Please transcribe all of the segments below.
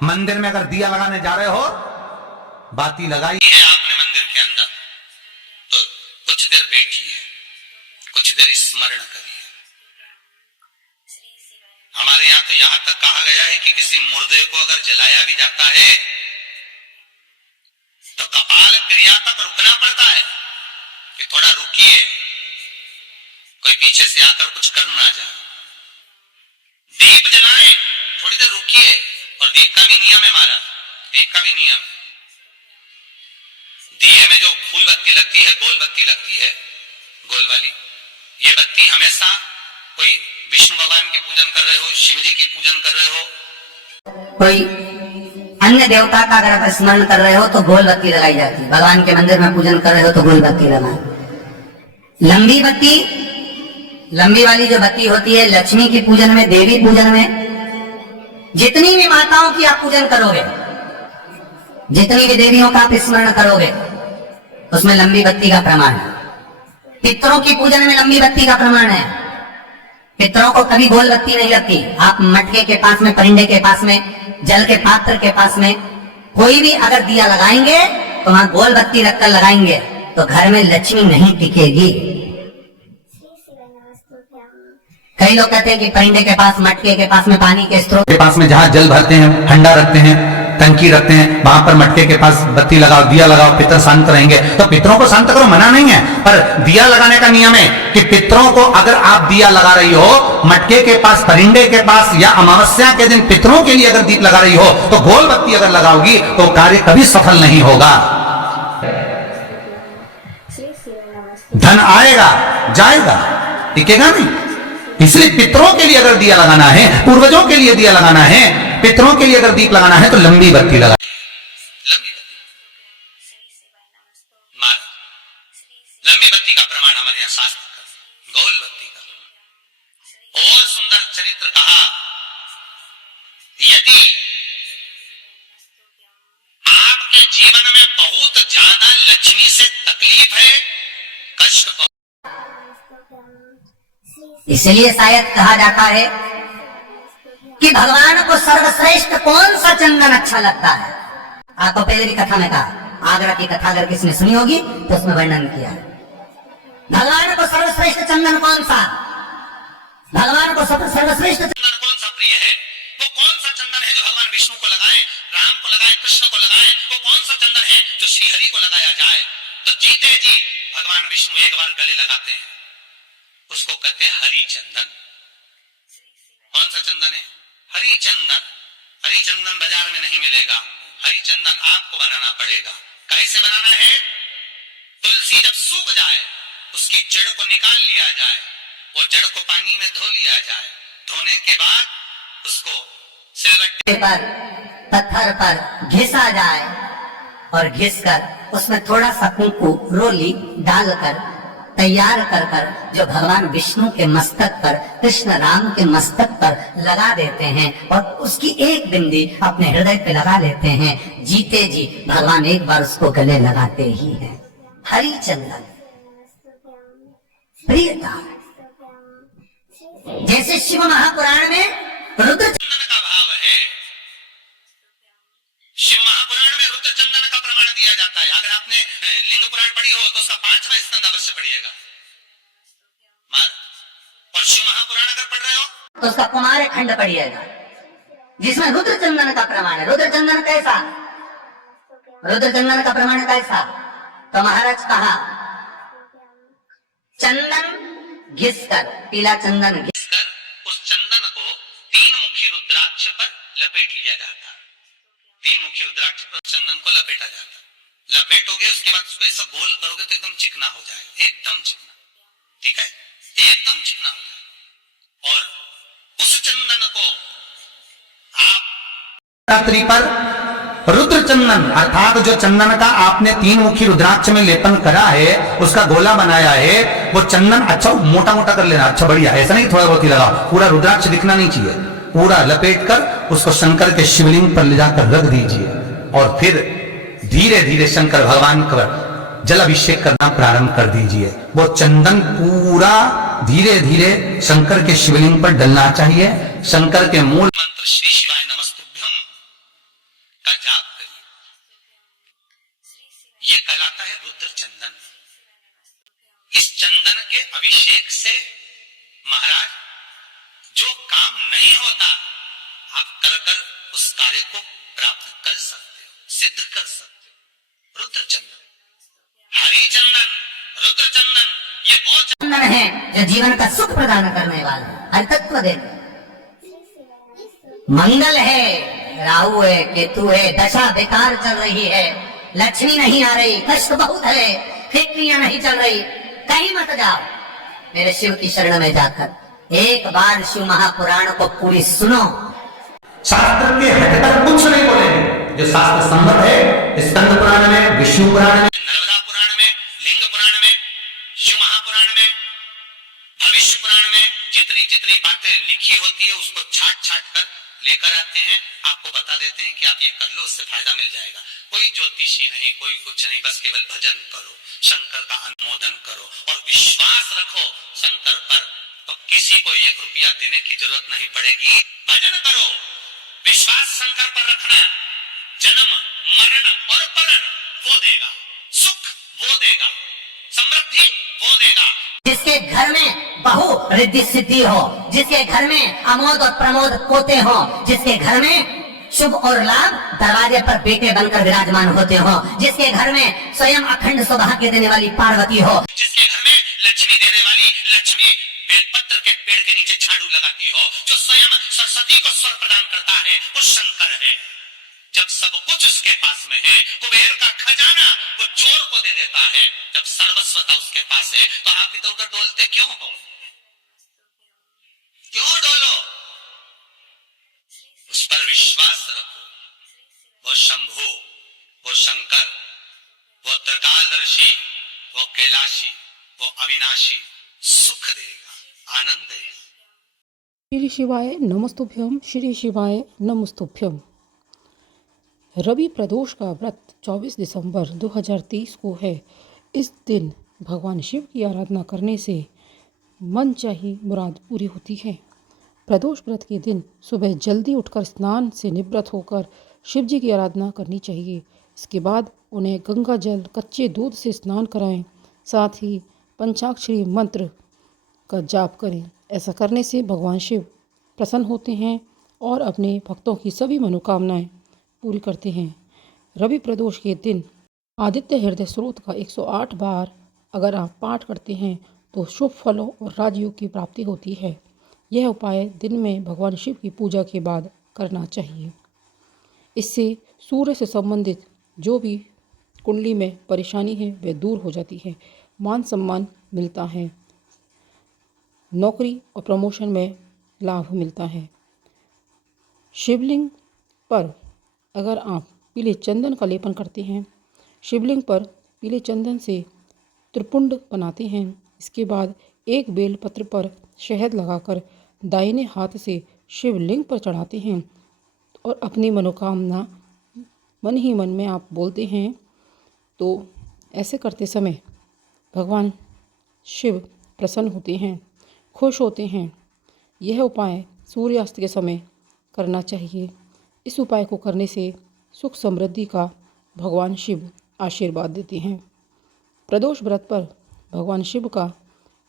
मंदिर में अगर दिया लगाने जा रहे हो, बाती लगाई है आपने मंदिर के अंदर, तो कुछ देर बैठिए, कुछ देर स्मरण करिए। हमारे यहां तो यहां तक कहा गया है कि किसी मुर्दे को अगर जलाया भी जाता है तो कपाल क्रिया तक रुकना पड़ता है कि थोड़ा रुकिए, कोई पीछे से आकर कुछ कर ना जाए। दीप जलाएं, थोड़ी देर रुकिए, और दीप का भी नियम है महाराज, दीप का भी नियम। दिए में जो फूल बत्ती लगती है, गोल बत्ती लगती है, गोल वाली, ये बत्ती हमेशा कोई विष्णु भगवान की पूजन कर रहे हो, शिव जी की पूजन कर रहे हो, कोई अन्य देवता का अगर आप स्मरण कर रहे हो तो गोल बत्ती लगाई जाती है। भगवान के मंदिर में पूजन कर रहे हो तो गोल बत्ती लगाए। लंबी बत्ती, लंबी वाली जो बत्ती होती है लक्ष्मी की पूजन में, देवी पूजन में, जितनी भी माताओं की आप पूजन करोगे, जितनी भी देवियों का आप स्मरण करोगे, उसमें लंबी बत्ती का प्रमाण है। पितरों की पूजन में लंबी बत्ती का प्रमाण है। पितरों को कभी गोल बत्ती नहीं लगती। आप मटके के पास में, परिंदे के पास में, जल के पात्र के पास में कोई भी अगर दिया लगाएंगे तो वहां गोल बत्ती रखकर लगाएंगे तो घर में लक्ष्मी नहीं टिकेगी। कई लोग कहते हैं कि परिंदे के पास, मटके के पास में, पानी के स्रोत के पास में जहां जल भरते हैं, ठंडा रखते हैं, टंकी रखते हैं, वहां पर मटके के पास बत्ती लगाओ, दिया लगाओ, पितर शांत रहेंगे। तो पितरों को शांत करो, मना नहीं है, पर दिया लगाने का नियम है कि पितरों को अगर आप दिया लगा रही हो मटके के पास, परिंदे के पास, या अमावस्या के दिन पितरों के लिए अगर दीप लगा रही हो तो गोल बत्ती अगर लगाओगी तो कार्य कभी सफल नहीं होगा। धन आएगा जाएगा, टिकेगा नहीं। इसलिए पितरों के लिए अगर दिया लगाना है, पूर्वजों के लिए दिया लगाना है, पितरों के लिए अगर दीप लगाना है तो लंबी बत्ती लगा, लंबी बत्ती। लंबी बत्ती का प्रमाण हमारे यहां शास्त्र का, गोल बत्ती का प्रमाण। और सुंदर चरित्र कहा, यदि आपके जीवन में बहुत ज्यादा लक्ष्मी से तकलीफ है, कष्ट, इसलिए शायद कहा जाता है कि भगवान को सर्वश्रेष्ठ कौन सा चंदन अच्छा लगता है। आपको पहले भी कथा में कहा, आगरा की कथा अगर किसने सुनी होगी तो उसमें वर्णन किया है। भगवान को सर्वश्रेष्ठ चंदन कौन सा, भगवान को सर्वश्रेष्ठ चंदन कौन सा प्रिय है, वो कौन सा चंदन है जो भगवान विष्णु को लगाए, राम को लगाए, कृष्ण को लगाए, वो कौन सा चंदन है जो श्री हरि को लगाया जाए। तो जीते जी भगवान विष्णु एक बार गले लगाते हैं, उसको कहते हैं हरि चंदन। कौन सा चंदन है? हरि चंदन। हरि चंदन बाजार में नहीं मिलेगा, हरि चंदन आपको बनाना पड़ेगा। कैसे बनाना है? तुलसी जब सूख जाए उसकी जड़ को निकाल लिया जाए, वो जड़ को पानी में धो लिया जाए, धोने के बाद उसको सिलबट्टे पर, पत्थर पर घिसा जाए, और घिसकर उसमें थोड़ा सा कुंकू, रोली डालकर तैयार कर कर जो भगवान विष्णु के मस्तक पर, कृष्ण राम के मस्तक पर लगा देते हैं, और उसकी एक बिंदी अपने हृदय पे लगा लेते हैं। जीते जी भगवान एक बार उसको गले लगाते ही हैं। हरि चंदन प्रियता। जैसे शिव महापुराण में रुद्र चंदन का भाव है, शिव महापुराण में रुद्र चंदन का प्रमाण दिया जाता है। अगर आपने लिंग पुराण पढ़ी हो तो उसका 5वां स्कंद अवश्य पढ़िएगा। और शिव महापुराण अगर पढ़ रहे हो तो उसका कुमार खंड पढ़िएगा, जिसमें रुद्र चंदन का प्रमाण है। रुद्र चंदन कैसा, रुद्र चंदन का प्रमाण कैसा? तो महाराज कहा, चंदन घिसकर, पीला चंदन घिसकर उस चंदन को 3 मुखी रुद्राक्ष पर लपेट लिया जाता। 3 मुखी रुद्राक्ष पर चंदन को लपेटा जाता। लपेटोगे उसके बाद उसको ऐसा गोल करोगे तो एकदम चिकना हो जाएगा, एकदम चिकना, ठीक है, एकदम चिकना हो जाएगा। और उस चंदन को आप रात्रि पर रुद्र चंदन, अर्थात जो चंदन का आपने 3 मुखी रुद्राक्ष में लेपन करा है, उसका गोला बनाया है, वो चंदन अच्छा मोटा मोटा कर लेना, अच्छा बढ़िया, ऐसा नहीं थोड़ा बहुत ही लगा, पूरा रुद्राक्ष दिखना नहीं चाहिए, पूरा लपेट कर उसको शंकर के शिवलिंग पर ले जाकर रख दीजिए, और फिर धीरे धीरे शंकर भगवान का जल अभिषेक करना प्रारंभ कर दीजिए। वो चंदन पूरा धीरे धीरे शंकर के शिवलिंग पर डलना चाहिए। शंकर के मूल मंत्र श्री शिवाय नमस्तुभ्यम कर उस कार्य को प्राप्त कर सकते हो, सिद्ध कर सकते हो। रुद्र चंदन, हरि चंदन, रुद्र चंदन, ये वो चंदन है जो जीवन का सुख प्रदान करने वाला है, हर तत्व देने। मंगल है, राहु है, केतु है, दशा बेकार चल रही है, लक्ष्मी नहीं आ रही, कष्ट बहुत है, फिक्रियां नहीं चल रही, कहीं मत जाओ, मेरे शिव की शरण में जाकर एक बार शिव महापुराण को पूरी सुनो। शास्त्र के हटकर कुछ नहीं बोले, जो शास्त्र संबद्ध है, स्कंद पुराण में, विष्णु पुराण में, नर्मदा पुराण में, लिंग पुराण में, शिव महापुराण में, भविष्य पुराण में जितनी जितनी बातें लिखी होती है उसको छाट छाट कर लेकर आते हैं, आपको बता देते हैं कि आप ये कर लो, उससे फायदा मिल जाएगा। कोई ज्योतिषी नहीं, कोई कुछ नहीं, बस केवल भजन करो, शंकर का अनुमोदन करो और विश्वास रखो शंकर पर, तो किसी को 1 रुपया देने की जरूरत नहीं पड़ेगी। भजन करो, विश्वास शंकर पर रखना, जन्म मरण और परण वो देगा, सुख वो देगा, समृद्धि वो देगा। जिसके घर में बहु रिद्धि सिद्धि हो, जिसके घर में अमोद और प्रमोद पोते हो, जिसके घर में शुभ और लाभ दरवाजे पर बेटे बनकर विराजमान होते हो, जिसके घर में स्वयं अखंड सौभाग्य देने वाली पार्वती हो, जिसके घर में लक्ष्मी देने वाली लक्ष्मी बेलपत्र के पेड़ के नीचे झाड़ू लगाती हो, जो स्वयं सरस्वती को स्वर प्रदान करता है, वो शंकर है। जब सब कुछ उसके पास में है, कुबेर का खजाना वो चोर को दे देता है, जब सर्वस्वता उसके पास है, तो आप इधर उधर डोलते क्यों हो? क्यों डोलो? उस पर विश्वास रखो, वो शंभु, वो शंकर, वो त्रिकालदर्शी, वो कैलाशी, वो अविनाशी सुख देगा, आनंद देगा। श्री शिवाय नमस्तुभ्यम, श्री शिवाय नमस्तुभ्यम। रवि प्रदोष का व्रत 24 दिसंबर 2023 को है। इस दिन भगवान शिव की आराधना करने से मन चाही मुराद पूरी होती है। प्रदोष व्रत के दिन सुबह जल्दी उठकर स्नान से निवृत्त होकर शिव जी की आराधना करनी चाहिए। इसके बाद उन्हें गंगा जल कच्चे दूध से स्नान कराएं, साथ ही पंचाक्षरी मंत्र का जाप करें। ऐसा करने से भगवान शिव प्रसन्न होते हैं और अपने भक्तों की सभी मनोकामनाएं पूरी करते हैं। रवि प्रदोष के दिन आदित्य हृदय स्रोत का 108 बार अगर आप पाठ करते हैं तो शुभ फलों और राजयोग की प्राप्ति होती है। यह उपाय दिन में भगवान शिव की पूजा के बाद करना चाहिए। इससे सूर्य से संबंधित जो भी कुंडली में परेशानी है वह दूर हो जाती है, मान सम्मान मिलता है, नौकरी और प्रमोशन में लाभ मिलता है। शिवलिंग पर अगर आप पीले चंदन का लेपन करते हैं, शिवलिंग पर पीले चंदन से त्रिपुंड बनाते हैं, इसके बाद एक बेल पत्र पर शहद लगाकर दाहिने हाथ से शिवलिंग पर चढ़ाते हैं और अपनी मनोकामना मन ही मन में आप बोलते हैं, तो ऐसे करते समय भगवान शिव प्रसन्न होते हैं, खुश होते हैं। यह उपाय सूर्यास्त के समय करना चाहिए। इस उपाय को करने से सुख समृद्धि का भगवान शिव आशीर्वाद देते हैं। प्रदोष व्रत पर भगवान शिव का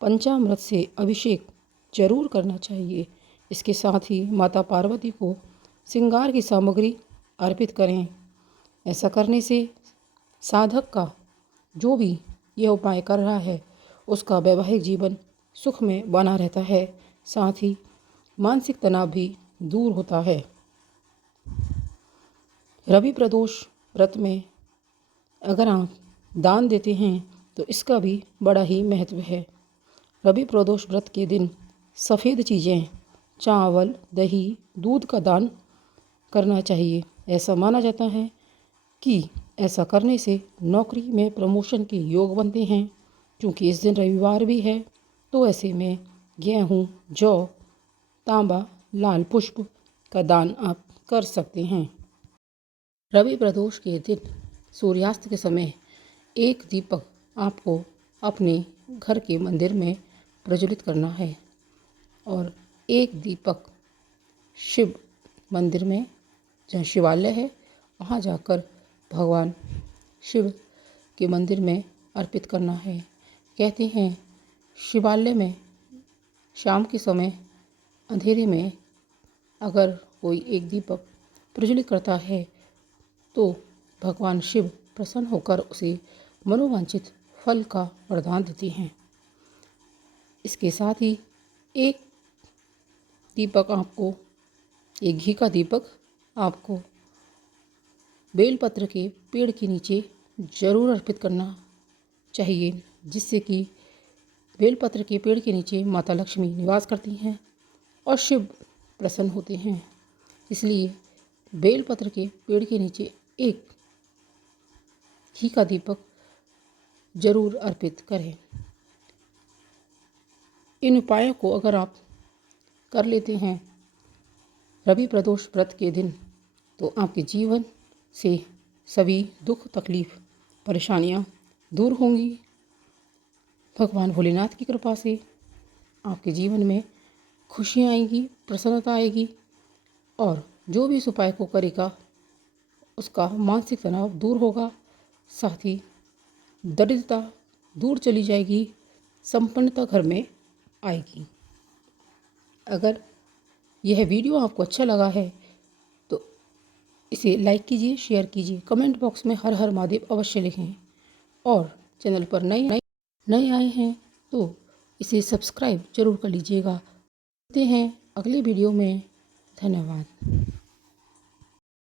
पंचामृत से अभिषेक जरूर करना चाहिए। इसके साथ ही माता पार्वती को श्रृंगार की सामग्री अर्पित करें। ऐसा करने से साधक का जो भी यह उपाय कर रहा है उसका वैवाहिक जीवन सुख में बना रहता है, साथ ही मानसिक तनाव भी दूर होता है। रवि प्रदोष व्रत में अगर आप दान देते हैं तो इसका भी बड़ा ही महत्व है। रवि प्रदोष व्रत के दिन सफ़ेद चीज़ें, चावल, दही, दूध का दान करना चाहिए। ऐसा माना जाता है कि ऐसा करने से नौकरी में प्रमोशन के योग बनते हैं। क्योंकि इस दिन रविवार भी है तो ऐसे में गेहूँ, जौ, तांबा, लाल पुष्प का दान आप कर सकते हैं। रवि प्रदोष के दिन सूर्यास्त के समय एक दीपक आपको अपने घर के मंदिर में प्रज्वलित करना है और एक दीपक शिव मंदिर में, जहाँ शिवालय है, वहाँ जाकर भगवान शिव के मंदिर में अर्पित करना है। कहते हैं शिवालय में शाम के समय अंधेरे में अगर कोई एक दीपक प्रज्वलित करता है तो भगवान शिव प्रसन्न होकर उसे मनोवांछित फल का वरदान देते हैं। इसके साथ ही एक घी का दीपक आपको बेलपत्र के पेड़ के नीचे जरूर अर्पित करना चाहिए, जिससे कि बेलपत्र के पेड़ के नीचे माता लक्ष्मी निवास करती हैं और शिव प्रसन्न होते हैं। इसलिए बेलपत्र के पेड़ के नीचे एक घी का दीपक जरूर अर्पित करें। इन उपायों को अगर आप कर लेते हैं रवि प्रदोष व्रत के दिन, तो आपके जीवन से सभी दुख तकलीफ परेशानियां दूर होंगी। भगवान भोलेनाथ की कृपा से आपके जीवन में खुशियाँ आएंगी, प्रसन्नता आएगी और जो भी इस उपाय को करेगा उसका मानसिक तनाव दूर होगा, साथ ही दरिद्रता दूर चली जाएगी, संपन्नता घर में आएगी। अगर यह वीडियो आपको अच्छा लगा है तो इसे लाइक कीजिए, शेयर कीजिए, कमेंट बॉक्स में हर हर महादेव अवश्य लिखें और चैनल पर नए आए हैं तो इसे सब्सक्राइब जरूर कर लीजिएगा। मिलते हैं अगले वीडियो में। धन्यवाद।